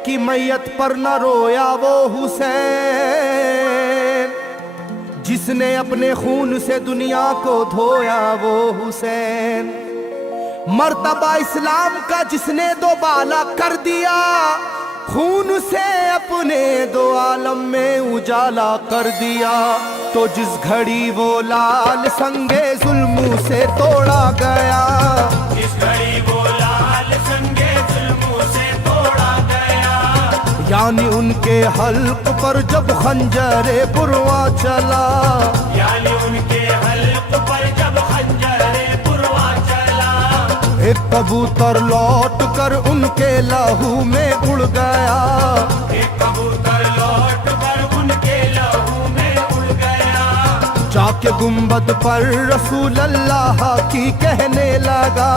की मैयत पर न रोया वो हुसैन, जिसने अपने खून से दुनिया को धोया वो हुसैन। मर्तबा इस्लाम का जिसने दोबाला कर दिया, खून से अपने दो आलम में उजाला कर दिया। तो जिस घड़ी वो लाल संगे जुल्मों से तोड़ा गया, जिस घड़ी वो लाल संगे जुल्मों से तोड़ा गया, यानी उनके हल्क पर जब खंजरे पुरवा चला, यानी उनके हल्क पर जब खंजरे पुरवा चला, एक कबूतर लौट कर उनके लहू में उड़ गया, एक कबूतर लौट कर उनके लहू में उड़ गया, जाके गुंबद पर रसूल अल्लाह की कहने लगा,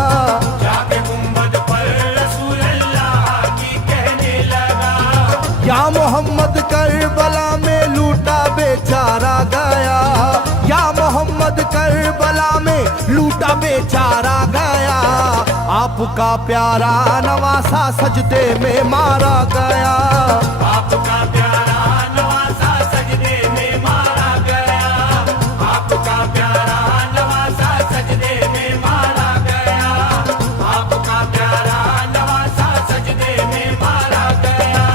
जाके गुंबद पर रसूल अल्लाह की कहने लगा, या मोहम्मद करबला में लूटा बेचारा गया, या मोहम्मद करबला में लूटा बेचारा गया। आपका प्यारा नवासा सजदे में मारा गया, आपका प्यारा नवासा सजदे में मारा गया, आपका प्यारा नवासा सजदे में मारा गया, आपका प्यारा नवासा सजदे में मारा गया।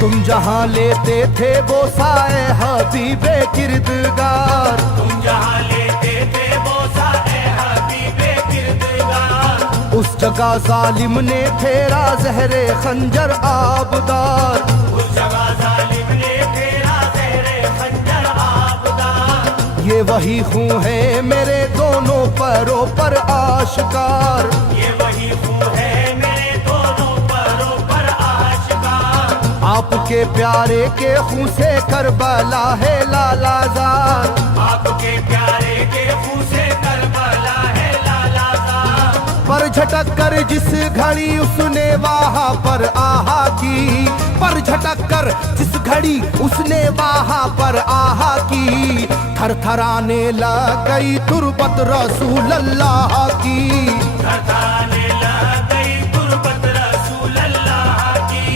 तुम जहाँ लेते थे वो साए हबीबे किरदगार, तुम जहाँ लेते थे वो साए हबीबे किरदगार, उस जगह जालिम ने फेरा जहरे खंजर आबदार, उस जगह जालिम ने फेरा जहरे खंजर आबदार। ये वही खून है मेरे दोनों पैरों पर आश्कार, ये वही खून है मेरे दोनों पैरों पर आशिकार। आपके प्यारे के खून से करबला है लालाजार, आपके प्यारे के खून से करबला है लालाजार। पर झटक कर जिस घड़ी उसने वहाँ पर आहा की, पर झटक कर जिस घड़ी उसने वहाँ पर आहा की, थरथराने लग गई तुरबत रसूल अल्लाह की, थरथराने लग गई तुरबत रसूल अल्लाह की,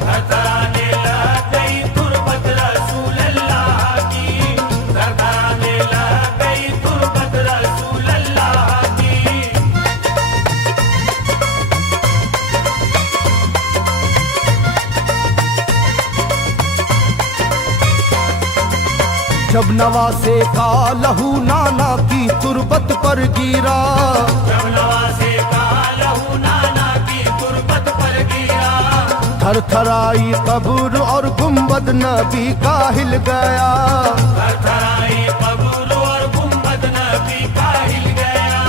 थरथराने लग गई तुरबत रसूल अल्लाह की, थरथराने लग गई तुरबत रसूल अल्लाह की। जब नवासे का लहू नाना की तुरबत पर गिरा, जब नवासे का लहू नाना की तुरबत पर गिरा, थरथराई कब्र और गुंबद नबी का हिल गया, थरथराई कब्र और गुंबद नबी का हिल गया।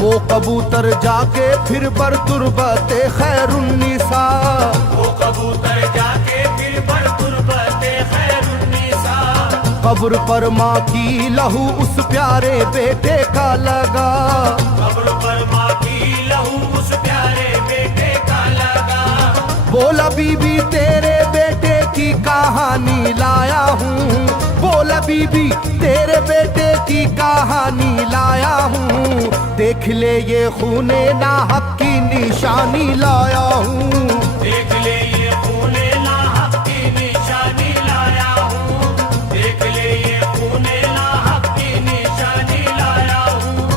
वो कबूतर जाके फिर पर तुरबते खैरुन्निसा, वो कबूतर जाके फिर पर तुरबते खैरुन्निसा, कब्र पर माँ की लहू उस प्यारे बेटे का लगा, कब्र पर माँ की लहू उस प्यारे बेटे का लगा। बोला बीबी तेरे बेटे की कहानी लाया हूँ, बोला बीबी तेरे बेटे की कहानी लाया हूँ, देख ले ये खूने नाहक की निशानी लाया हूँ, देख ले ये खूने नाहक की निशानी लाया हूँ, देख ले ये खूने नाहक की निशानी लाया हूँ,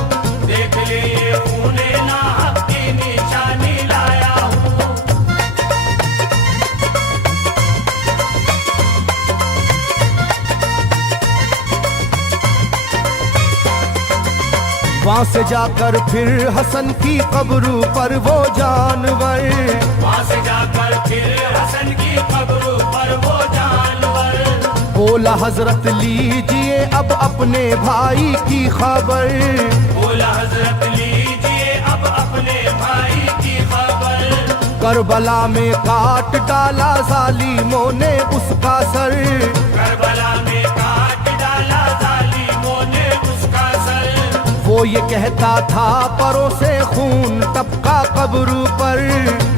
देख ले ये खूने नाहक की निशानी लाया हूँ। वहाँ से जाकर फिर हसन की कब्र पर वो जानवर, वहाँ से जाकर फिर हसन की कब्र पर वो जानवर, बोला हजरत लीजिए अब अपने भाई की खबर, बोला हजरत लीजिए अब अपने भाई की खबर। करबला में काट डाला जालिमों ने उसका सर, करबला में काट डाला जालिमों ने उसका सर। वो ये कहता था परों से खून टपका कब्र पर,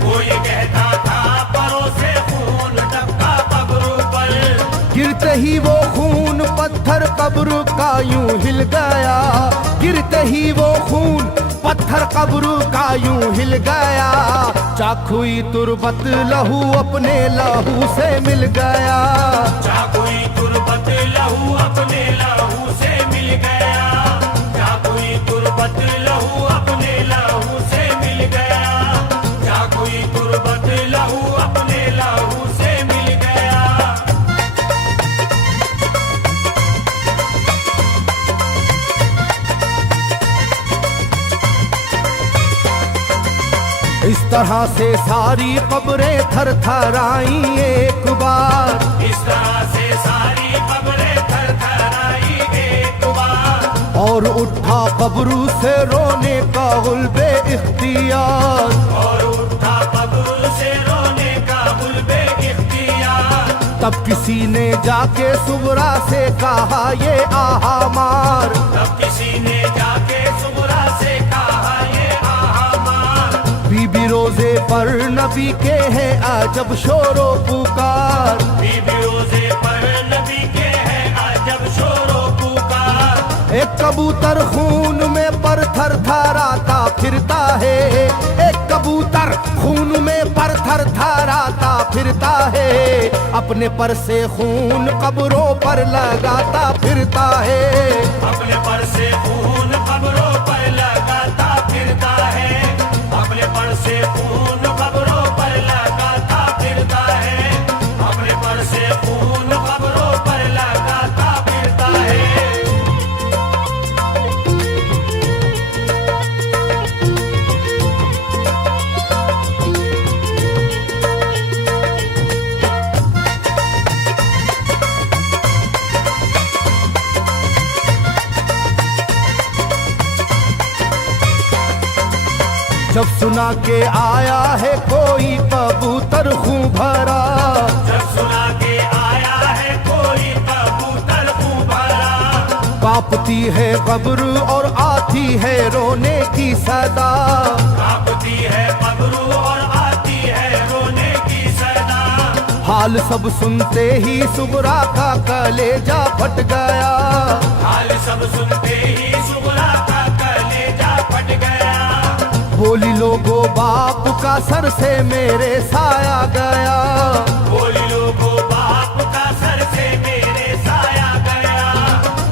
वो ये कहता था परों से खून टपका कब्र पर। गिरते ही वो खून पत्थर कब्र का यूं हिल गया, गिरते ही वो खून पत्थर कब्र का यूं हिल गया। चाकुई तुरबत लहू अपने लहू से मिल गया, चाकुई तुरबत लहू अपने लहू से मिल गया, चाकुई तुरबत लहू अपने लहू से मिल गया, चाकुई तुरबत लहू अपने लहू से मिल गया। इस तरह से सारी कब्रें थर थर आई एक बार, इस तरह से सारी कब्रें थर थर आई एक बार, और उठा कब्र से रोने का गुल्बे इख्तियार, और उठा कब्र से रोने का गुल्बे इख्तियार। तब किसी ने जाके सुबरा से कहा ये आहा मार, तब किसी ने जाके सुबरा से कहा ये आहा मार। बीबी रोजे पर नबी के हैं अजब शोरो पुकार, बीबी रोजे पर नबी के हैं अजब शोरो पुकार। एक कबूतर खून में पर थर थराता फिरता है, एक कबूतर खून में पर थर थराता फिरता है, अपने पर से खून कब्रों पर लगाता फिरता है, अपने पर से खून कब्रों पर लगाता फिरता है, अपने पर से खून कब्रों पर लगाता फिरता है, अपने पर से खून कब्रों पर लगाता फिरता है। जब सुना के आया है कोई कबूतर खूं भरा, जब सुना के आया है कोई कबूतर खूं भरा, कांपती है कब्र और आती है रोने की सदा, कांपती है कब्र और आती है रोने की सदा। हाल सब सुनते ही सुबरा का कलेजा फट गया, हाल सब सुनते ही सुबरा का कलेजा फट गया। बोली लोगो बाप का सर से मेरे साया गया, बोली लोगो बाप का सर से मेरे साया गया।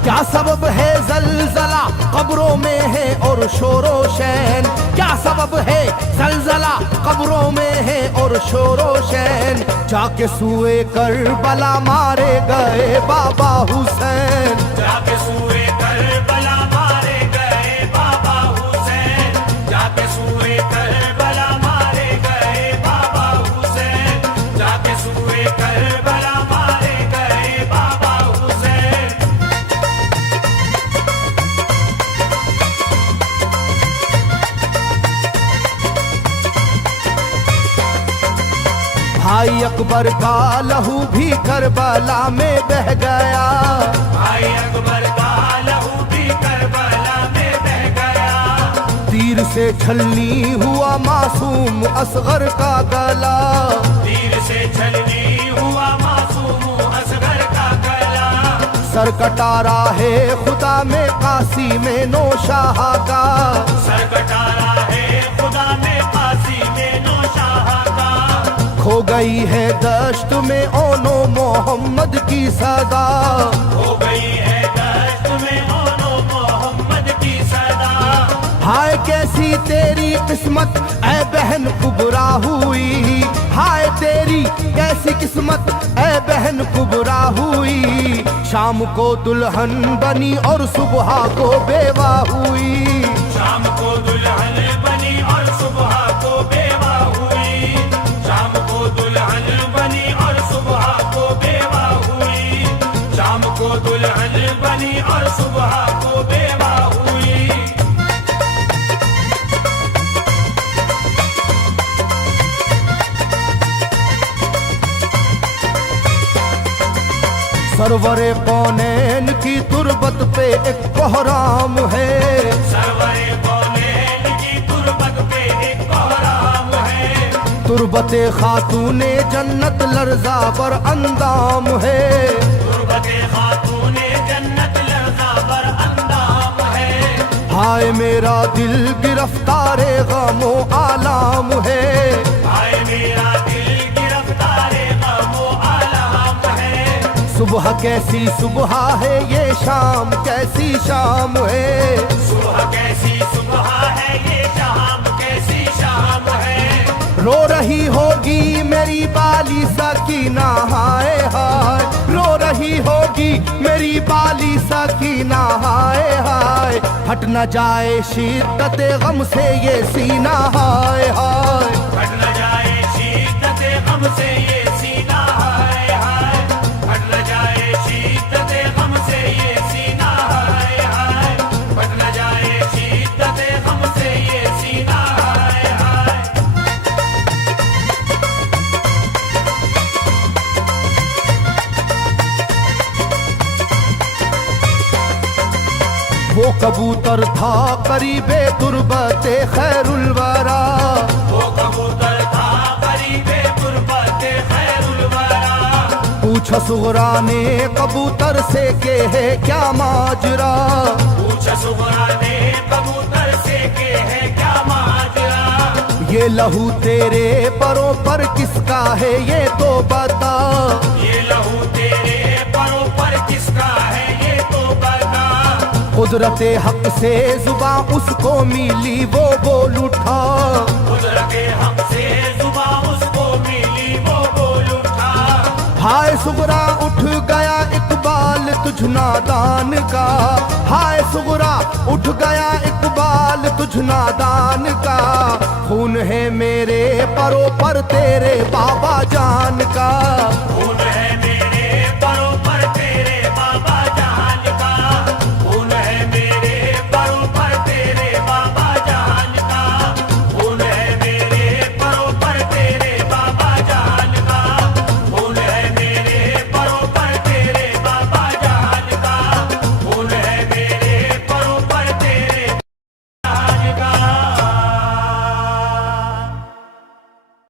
क्या सबब है जलजला कब्रों में है और शोरो शैन, क्या सबब है जलजला कब्रों में है और शोरो शैन। जाके सुए करबला मारे गए बाबा हुसैन, जाके सुए करबला मारे गए बाबा हुसैन, जाके सुए करबला मारे गए बाबा हुसैन, जाके सुए करबला मारे गए बाबा हुसैन। भाई अकबर का लहू भी करबला में बह गया, भाई अकबर का लहू भी करबला में बह गया। तीर से छलनी हुआ मासूम असगर का गला, तीर से छलनी हुआ मासूम असगर का गला। सर कटारा है खुदा में काशी में नौशाह का, सर कटारा है खुदा में काशी में नौशाह का। खो गई है दश्त में ओनो मोहम्मद की सदा, हो गई है दश्त में ओनो मोहम्मद की सदा। हाय कैसी तेरी किस्मत ऐ बहन कुबरा हुई, हाय तेरी कैसी किस्मत ऐ बहन कुबरा हुई। शाम को दुल्हन बनी और सुबह को बेवा हुई, शाम को दुल्हन बनी और सुबह को बेवा हुई, शाम को दुल्हन बनी और सुबह को बेवा हुई, शाम को दुल्हन बनी और सुबह को बेवा हुई। सरवरे कौनैन की तुरबत पे एक कोहराम है, सरवरे कौनैन की तुरबत पे एक कोहराम है। तुरबते खातूने जन्नत लर्जा पर अंदाम है, हाय मेरा दिल गिरफ्तारे गमो आलाम है, हाय मेरा दिल गिरफ्तारे गमो आलम है। सुबह कैसी सुबह है ये शाम कैसी शाम है, सुबह कैसी सुबह है ये शाम कैसी शाम है। रो रही होगी मेरी बाली सकीना हाय हाय, रो रही होगी मेरी बाली सकीना हाय हाय, हट न जाए शिद्दत गम से ये सीना हाय हाय, हट न जाए शिद्दत गम से ये सीना हाय हाय, हट न जाए शिद्दत गम से ये सीना हाय हाय, हट न जाए शिद्दत गम से ये सीना हाय हाय। वो कबूतर था करीबे तुरबते खैरुल वरा, वो कबूतर था करीबे तुरबते खैरुल वरा। पूछा सुगरा ने कबूतर से के है क्या माजरा, पूछा सुगरा ने कबूतर से के है क्या माजरा। ये लहू तेरे परों पर किसका है ये तो बता, ये लहू तेरे परों पर किसका है ये तो बता। कुदरते हक से जुबां उसको मिली वो बोल उठा, कुदरते हक से जुबां उसको मिली वो बोल उठा। हाय सुगरा उठ गया इकबाल तुझ नादान का, हाय सुगरा उठ गया इकबाल तुझ नादान का, खून है मेरे परों पर तेरे बाबा जान का, खून है मेरे